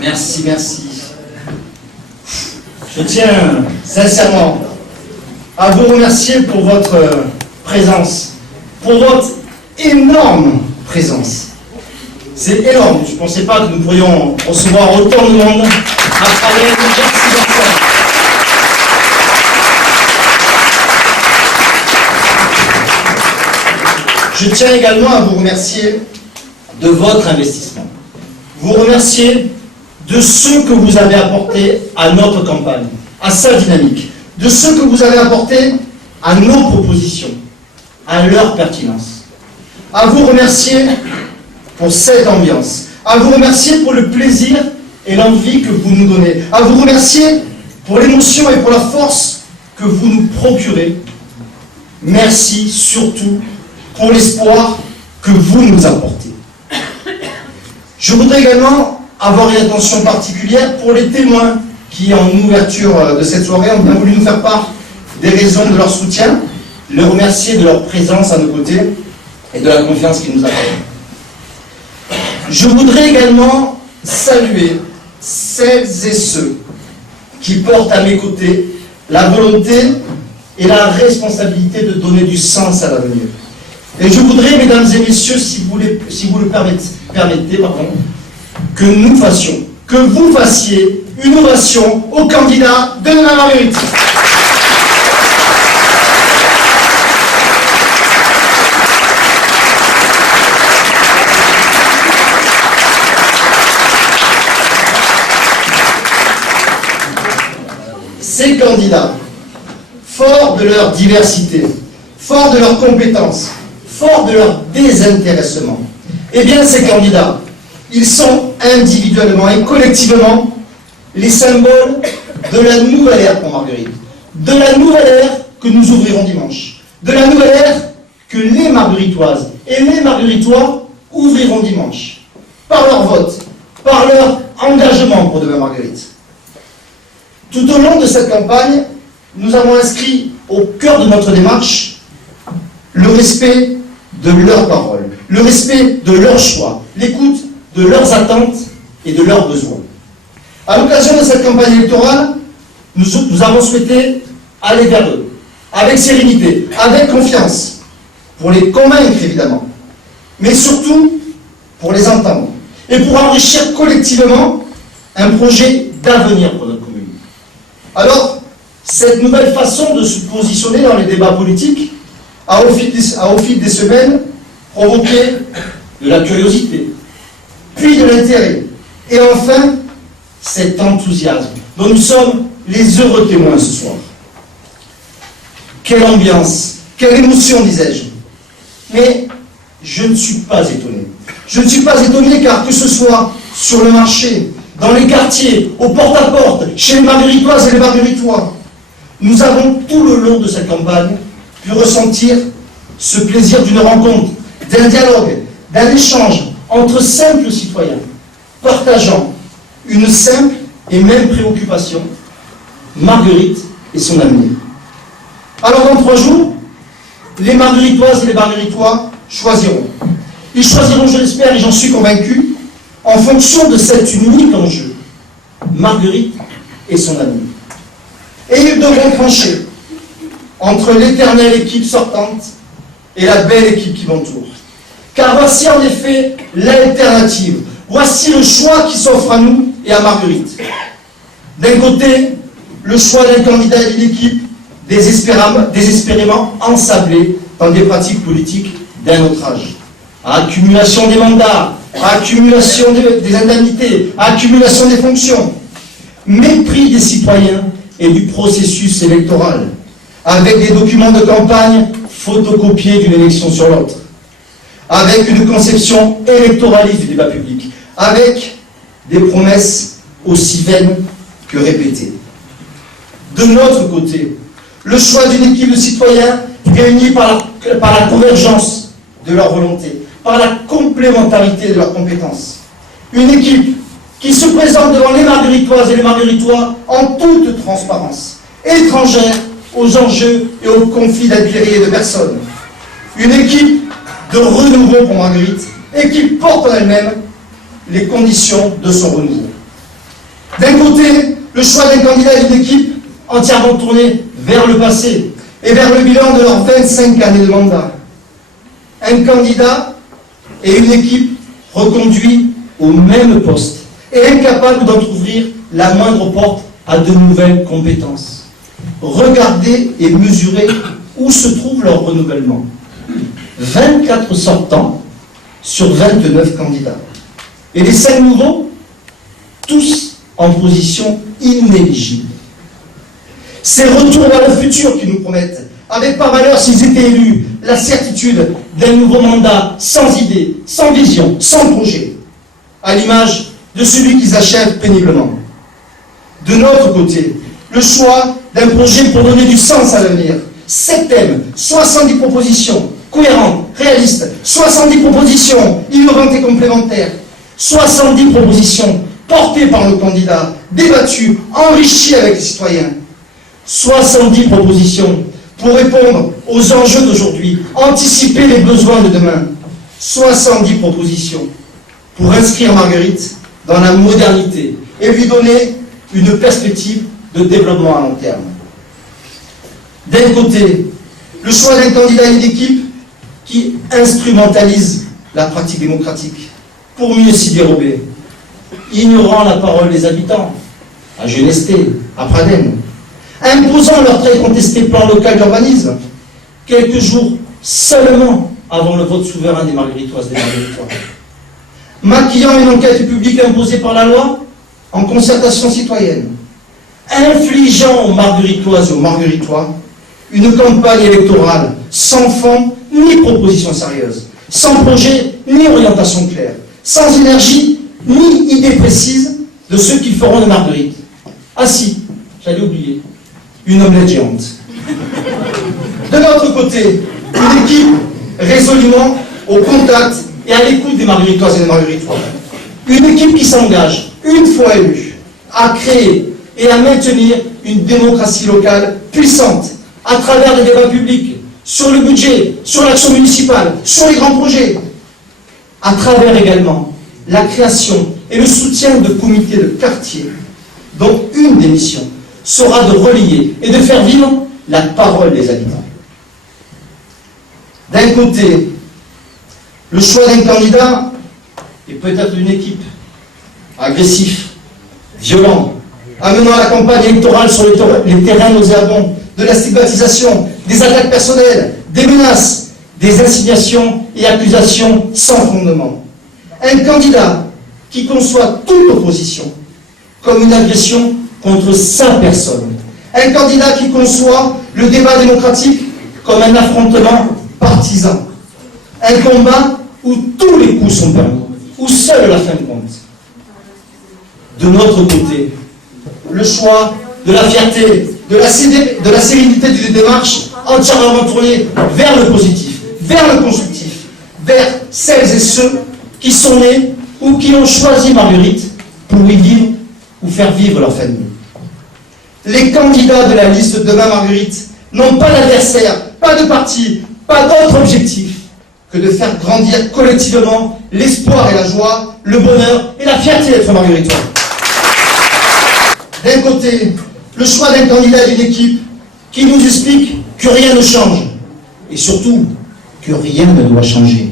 Merci, merci. Je tiens sincèrement à vous remercier pour votre présence, pour votre énorme présence. C'est énorme. Je ne pensais pas que nous pourrions recevoir autant de monde à travers une personnes. Je tiens également à vous remercier de votre investissement. Vous remercier de ce que vous avez apporté à notre campagne, à sa dynamique, de ce que vous avez apporté à nos propositions, à leur pertinence. À vous remercier pour cette ambiance, à vous remercier pour le plaisir et l'envie que vous nous donnez, à vous remercier pour l'émotion et pour la force que vous nous procurez. Merci surtout pour l'espoir que vous nous apportez. Je voudrais également avoir une attention particulière pour les témoins qui, en ouverture de cette soirée, ont bien voulu nous faire part des raisons de leur soutien, les remercier de leur présence à nos côtés et de la confiance qu'ils nous accordent. Je voudrais également saluer celles et ceux qui portent à mes côtés la volonté et la responsabilité de donner du sens à l'avenir. Et je voudrais, mesdames et messieurs, si vous le permettez, que nous fassions, que vous fassiez une ovation au candidat de la Marguerite. Ces candidats, forts de leur diversité, forts de leurs compétences, forts de leur désintéressement, eh bien ces candidats, ils sont individuellement et collectivement les symboles de la nouvelle ère pour Marguerite, de la nouvelle ère que nous ouvrirons dimanche, de la nouvelle ère que les Margueritoises et les Margueritois ouvriront dimanche, par leur vote, par leur engagement pour demain Marguerite. Tout au long de cette campagne, nous avons inscrit au cœur de notre démarche le respect de leurs paroles, le respect de leurs choix, l'écoute de leurs attentes et de leurs besoins. À l'occasion de cette campagne électorale, nous avons souhaité aller vers eux, avec sérénité, avec confiance, pour les convaincre évidemment, mais surtout pour les entendre et pour enrichir collectivement un projet d'avenir pour notre commune. Alors, cette nouvelle façon de se positionner dans les débats politiques a au fil des semaines provoqué de la curiosité, puis de l'intérêt, et enfin cet enthousiasme dont nous sommes les heureux témoins ce soir. Quelle ambiance, quelle émotion, disais-je. Mais je ne suis pas étonné. Je ne suis pas étonné car que ce soit sur le marché, dans les quartiers, au porte-à-porte, chez les Margueritoises et les Margueritois, nous avons tout le long de cette campagne pu ressentir ce plaisir d'une rencontre, d'un dialogue, d'un échange entre simples citoyens, partageant une simple et même préoccupation, Marguerite et son avenir. Alors dans 3 jours, les Margueritoises et les Margueritois choisiront. Ils choisiront, je l'espère, et j'en suis convaincu, en fonction de cet unique enjeu, Marguerite et son avenir. Et ils devront trancher entre l'éternelle équipe sortante et la belle équipe qui m'entoure. Car voici en effet l'alternative. Voici le choix qui s'offre à nous et à Marguerite. D'un côté, le choix d'un candidat et d'une équipe désespérément ensablés dans des pratiques politiques d'un autre âge. Accumulation des mandats, accumulation des indemnités, accumulation des fonctions. Mépris des citoyens et du processus électoral, avec des documents de campagne photocopiés d'une élection sur l'autre, avec une conception électoraliste du débat public, avec des promesses aussi vaines que répétées. De notre côté, le choix d'une équipe de citoyens réunis par la convergence de leur volonté, par la complémentarité de leurs compétences. Une équipe qui se présente devant les Margueritoises et les Margueritois en toute transparence, étrangère aux enjeux et aux conflits d'intérêts et de personnes. Une équipe de renouveau pour Marguerite et qui porte en elle-même les conditions de son renouveau. D'un côté, le choix d'un candidat et d'une équipe entièrement tournée vers le passé et vers le bilan de leurs 25 années de mandat. Un candidat et une équipe reconduits au même poste et incapables d'entrouvrir la moindre porte à de nouvelles compétences. Regardez et mesurez où se trouve leur renouvellement. 24 sortants sur 29 candidats. Et les 5 nouveaux, tous en position inéligible. C'est le retour vers le futur qu'ils nous promettent, avec par malheur, s'ils étaient élus, la certitude d'un nouveau mandat sans idée, sans vision, sans projet, à l'image de celui qu'ils achèvent péniblement. De notre côté, le choix d'un projet pour donner du sens à l'avenir. 7 thèmes, 70 propositions, cohérentes, réalistes, 70 propositions innovantes et complémentaires, 70 propositions portées par nos candidats, débattues, enrichies avec les citoyens. 70 propositions pour répondre aux enjeux d'aujourd'hui, anticiper les besoins de demain. 70 propositions pour inscrire Marguerite dans la modernité et lui donner une perspective de développement à long terme. D'un côté, le choix d'un candidat et d'une équipe qui instrumentalise la pratique démocratique pour mieux s'y dérober, ignorant la parole des habitants, à Genesté, à Pradenne, imposant leur très contesté plan local d'urbanisme, quelques jours seulement avant le vote souverain des Margueritoises et des Margueritois, maquillant une enquête publique imposée par la loi en concertation citoyenne, infligeant aux Margueritoises et aux Margueritois une campagne électorale sans fond ni proposition sérieuse, sans projet ni orientation claire, sans énergie ni idée précise de ce qu'ils feront de Marguerite. Ah si, j'allais oublier, une omelette géante. De notre côté, une équipe résolument au contact et à l'écoute des Margueritoises et des Margueritois. Une équipe qui s'engage, une fois élue, à créer et à maintenir une démocratie locale puissante à travers des débats publics sur le budget, sur l'action municipale, sur les grands projets, à travers également la création et le soutien de comités de quartier dont une des missions sera de relier et de faire vivre la parole des habitants. D'un côté, le choix d'un candidat et peut-être d'une équipe agressif, violent, amenant la campagne électorale sur les terrains nauséabonds, de la stigmatisation, des attaques personnelles, des menaces, des insinuations et accusations sans fondement. Un candidat qui conçoit toute opposition comme une agression contre sa personne. Un candidat qui conçoit le débat démocratique comme un affrontement partisan. Un combat où tous les coups sont permis, où seule la fin compte. De notre côté, le choix de la fierté, de la sérénité d'une démarche entièrement tournée vers le positif, vers le constructif, vers celles et ceux qui sont nés ou qui ont choisi Marguerite pour y vivre ou faire vivre leur famille. Les candidats de la liste Demain Marguerite n'ont pas d'adversaire, pas de parti, pas d'autre objectif que de faire grandir collectivement l'espoir et la joie, le bonheur et la fierté d'être Margueritois. D'un côté, le choix d'un candidat et d'une équipe qui nous explique que rien ne change et surtout que rien ne doit changer.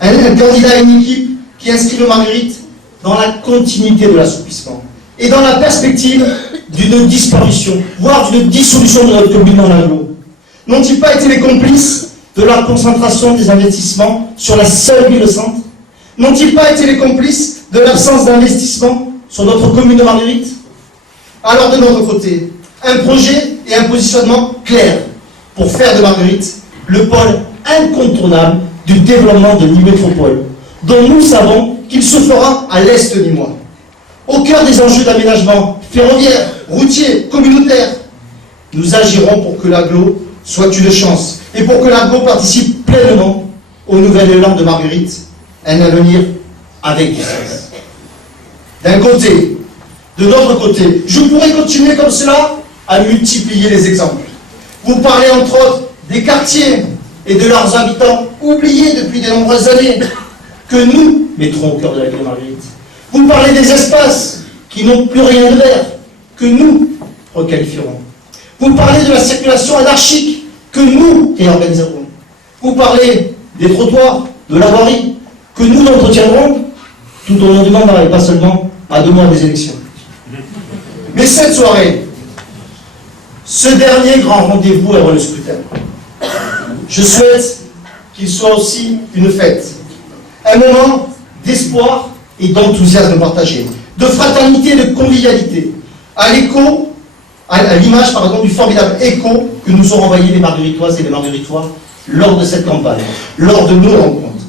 Un candidat et une équipe qui inscrivent Marguerite dans la continuité de l'assouplissement et dans la perspective d'une disparition, voire d'une dissolution de notre commune dans l'agglo. N'ont-ils pas été les complices de la concentration des investissements sur la seule ville-centre? N'ont-ils pas été les complices de l'absence d'investissement sur notre commune de Marguerite? Alors de notre côté, un projet et un positionnement clair pour faire de Marguerite le pôle incontournable du développement de l'I-Métropole, dont nous savons qu'il se fera à l'est nîmois. Au cœur des enjeux d'aménagement ferroviaire, routier, communautaire, nous agirons pour que l'agglo soit une chance et pour que l'agglo participe pleinement au nouvel élan de Marguerite, un avenir avec du sens. D'un côté, de notre côté, je pourrais continuer comme cela à multiplier les exemples. Vous parlez entre autres des quartiers et de leurs habitants oubliés depuis de nombreuses années, que nous mettrons au cœur de la ville de Marguerite. Vous parlez des espaces qui n'ont plus rien de vert, que nous requalifierons. Vous parlez de la circulation anarchique, que nous réorganiserons. Vous parlez des trottoirs, de la voirie, que nous entretiendrons tout au long du mandat et pas seulement à 2 mois des élections. Mais cette soirée, ce dernier grand rendez-vous avant le scrutin, je souhaite qu'il soit aussi une fête, un moment d'espoir et d'enthousiasme partagé, de fraternité et de convivialité, à l'image du formidable écho que nous ont envoyé les Margueritoises et les Margueritois lors de cette campagne, lors de nos rencontres.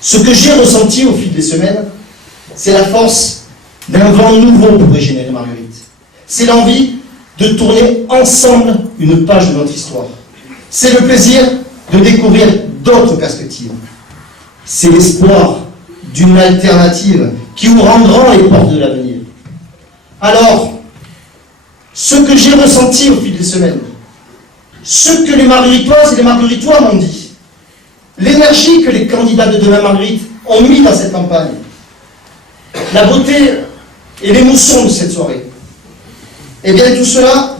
Ce que j'ai ressenti au fil des semaines, c'est la force d'un vent nouveau pour régénérer Marguerite. C'est l'envie de tourner ensemble une page de notre histoire. C'est le plaisir de découvrir d'autres perspectives. C'est l'espoir d'une alternative qui ouvre grand les portes de l'avenir. Alors, ce que j'ai ressenti au fil des semaines, ce que les Margueritoises et les Margueritois m'ont dit, l'énergie que les candidats de Demain Marguerite ont mis dans cette campagne, la beauté et l'émotion de cette soirée, eh bien tout cela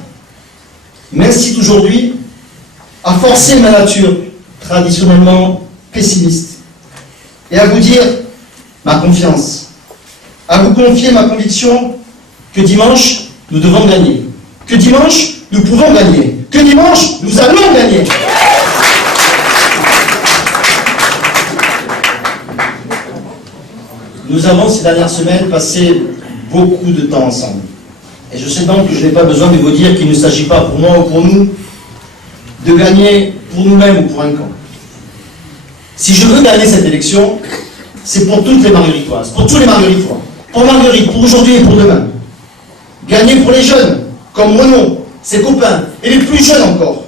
m'incite aujourd'hui à forcer ma nature traditionnellement pessimiste et à vous dire ma confiance, à vous confier ma conviction que dimanche, nous devons gagner, que dimanche, nous pouvons gagner, que dimanche, nous allons gagner. Nous avons ces dernières semaines passé beaucoup de temps ensemble. Et je sais donc que je n'ai pas besoin de vous dire qu'il ne s'agit pas pour moi ou pour nous de gagner pour nous-mêmes ou pour un camp. Si je veux gagner cette élection, c'est pour toutes les Margueritoises, pour tous les Margueritois, pour Marguerite, pour aujourd'hui et pour demain. Gagner pour les jeunes, comme Renaud, ses copains, et les plus jeunes encore.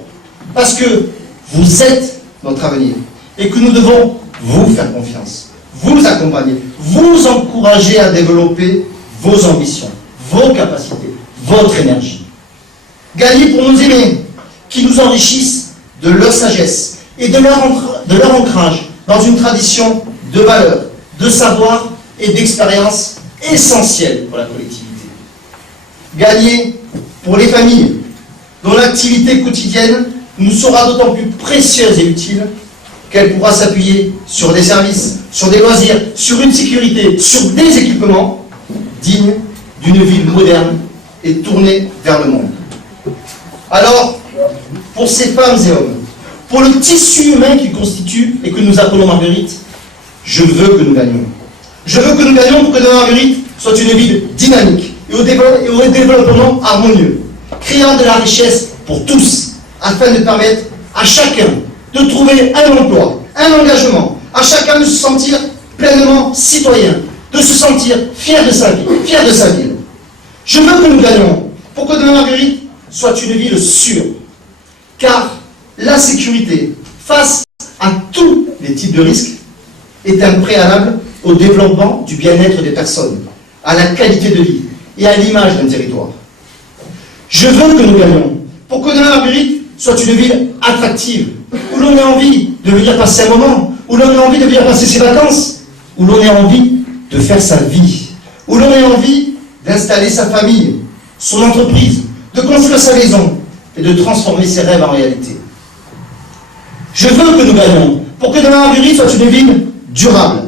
Parce que vous êtes notre avenir et que nous devons vous faire confiance, vous accompagner, vous encourager à développer vos ambitions, vos capacités, votre énergie. Gagner pour nos aînés, qui nous enrichissent de leur sagesse et de leur ancrage dans une tradition de valeurs, de savoir et d'expérience essentielle pour la collectivité. Gagner pour les familles, dont l'activité quotidienne nous sera d'autant plus précieuse et utile qu'elle pourra s'appuyer sur des services, sur des loisirs, sur une sécurité, sur des équipements dignes d'une ville moderne et tournée vers le monde. Alors, pour ces femmes et hommes, pour le tissu humain qu'ils constituent et que nous appelons Marguerite, je veux que nous gagnions. Je veux que nous gagnions pour que Demain Marguerite soit une ville dynamique et au développement harmonieux, créant de la richesse pour tous, afin de permettre à chacun de trouver un emploi, un engagement, à chacun de se sentir pleinement citoyen, de se sentir fier de sa vie, fier de sa ville. Je veux que nous gagnions pour que Demain Marguerite soit une ville sûre, car la sécurité face à tous les types de risques est un préalable au développement du bien-être des personnes, à la qualité de vie et à l'image d'un territoire. Je veux que nous gagnions pour que Demain Marguerite soit une ville attractive, où l'on ait envie de venir passer un moment, où l'on ait envie de venir passer ses vacances, où l'on ait envie de faire sa vie, où l'on ait envie d'installer sa famille, son entreprise, de construire sa maison et de transformer ses rêves en réalité. Je veux que nous gagnions pour que Demain Marguerite soit une ville durable,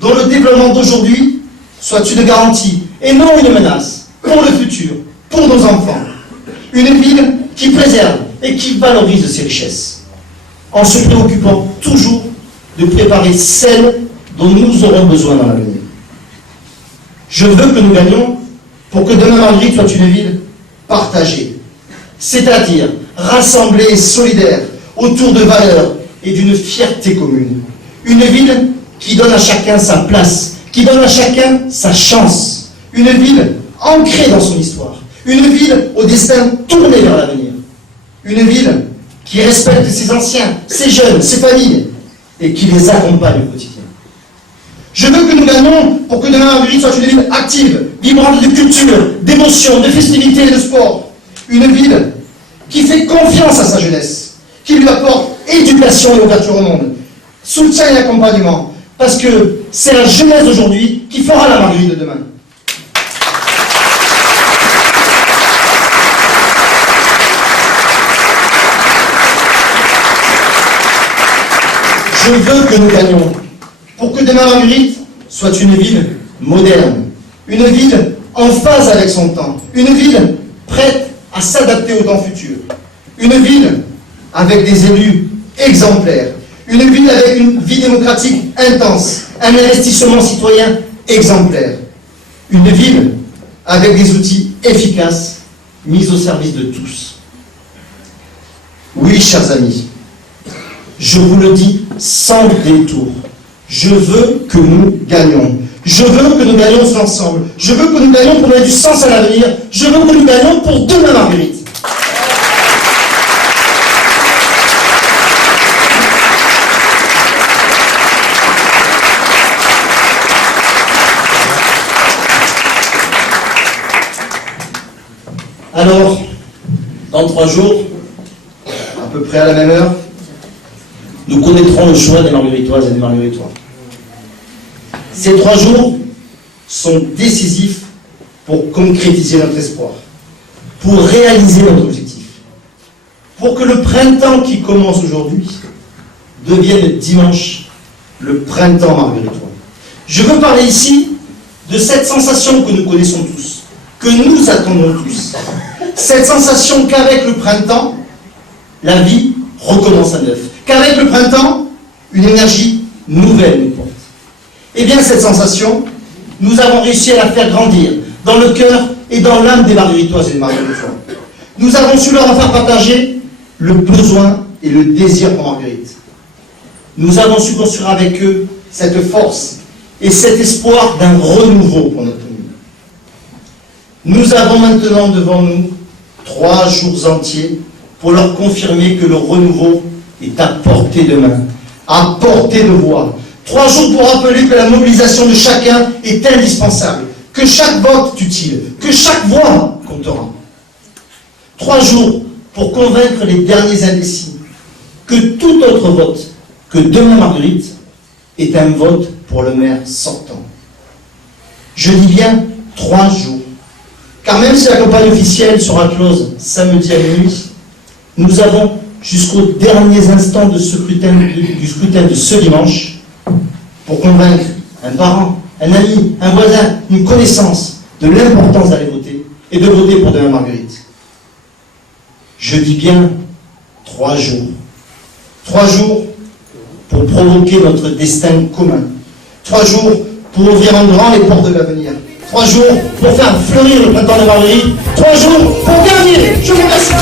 dont le développement d'aujourd'hui soit une garantie et non une menace pour le futur, pour nos enfants. Une ville qui préserve et qui valorise ses richesses, en se préoccupant toujours de préparer celles dont nous aurons besoin dans l'avenir. Je veux que nous gagnions pour que Demain Marguerite soit une ville partagée, c'est-à-dire rassemblée et solidaire autour de valeurs et d'une fierté commune. Une ville qui donne à chacun sa place, qui donne à chacun sa chance. Une ville ancrée dans son histoire. Une ville au destin tourné vers l'avenir. Une ville qui respecte ses anciens, ses jeunes, ses familles et qui les accompagne au quotidien. Je veux que nous gagnions pour que Demain Marguerite soit une ville active, vibrante de culture, d'émotion, de festivité et de sport. Une ville qui fait confiance à sa jeunesse, qui lui apporte éducation et ouverture au monde, soutien et accompagnement, parce que c'est la jeunesse d'aujourd'hui qui fera la Marguerite de demain. Je veux que nous gagnions, pour que demain Marguerite soit une ville moderne, une ville en phase avec son temps, une ville prête à s'adapter au temps futur, une ville avec des élus exemplaires, une ville avec une vie démocratique intense, un investissement citoyen exemplaire, une ville avec des outils efficaces mis au service de tous. Oui, chers amis, je vous le dis sans détour, je veux que nous gagnions. Je veux que nous gagnions ensemble. Je veux que nous gagnions pour donner du sens à l'avenir. Je veux que nous gagnions pour demain, Marguerite. Alors, dans 3 jours, à peu près à la même heure, nous connaîtrons le choix des Margueritoises et des Margueritois. Ces 3 jours sont décisifs pour concrétiser notre espoir, pour réaliser notre objectif, pour que le printemps qui commence aujourd'hui devienne dimanche le printemps margueritois. Je veux parler ici de cette sensation que nous connaissons tous, que nous attendons tous. Cette sensation qu'avec le printemps, la vie recommence à neuf. Qu'avec le printemps, une énergie nouvelle nous porte. Eh bien, cette sensation, nous avons réussi à la faire grandir dans le cœur et dans l'âme des Margueritoises et des Margueritois. Nous avons su leur en faire partager le besoin et le désir pour Marguerite. Nous avons su construire avec eux cette force et cet espoir d'un renouveau pour notre commune. Nous avons maintenant devant nous 3 jours entiers pour leur confirmer que le renouveau est à portée de main, à portée de voix. 3 jours pour rappeler que la mobilisation de chacun est indispensable, que chaque vote est utile, que chaque voix comptera. 3 jours pour convaincre les derniers indécis que tout autre vote que demain Marguerite est un vote pour le maire sortant. Je dis bien 3 jours, car même si la campagne officielle sera close samedi à minuit, nous avons jusqu'aux derniers instants du scrutin de ce dimanche pour convaincre un parent, un ami, un voisin, une connaissance de l'importance d'aller voter et de voter pour demain Marguerite. Je dis bien 3 jours. 3 jours pour provoquer notre destin commun. 3 jours pour ouvrir en grand les portes de l'avenir. 3 jours pour faire fleurir le printemps de Marguerite. 3 jours pour gagner. Je vous remercie.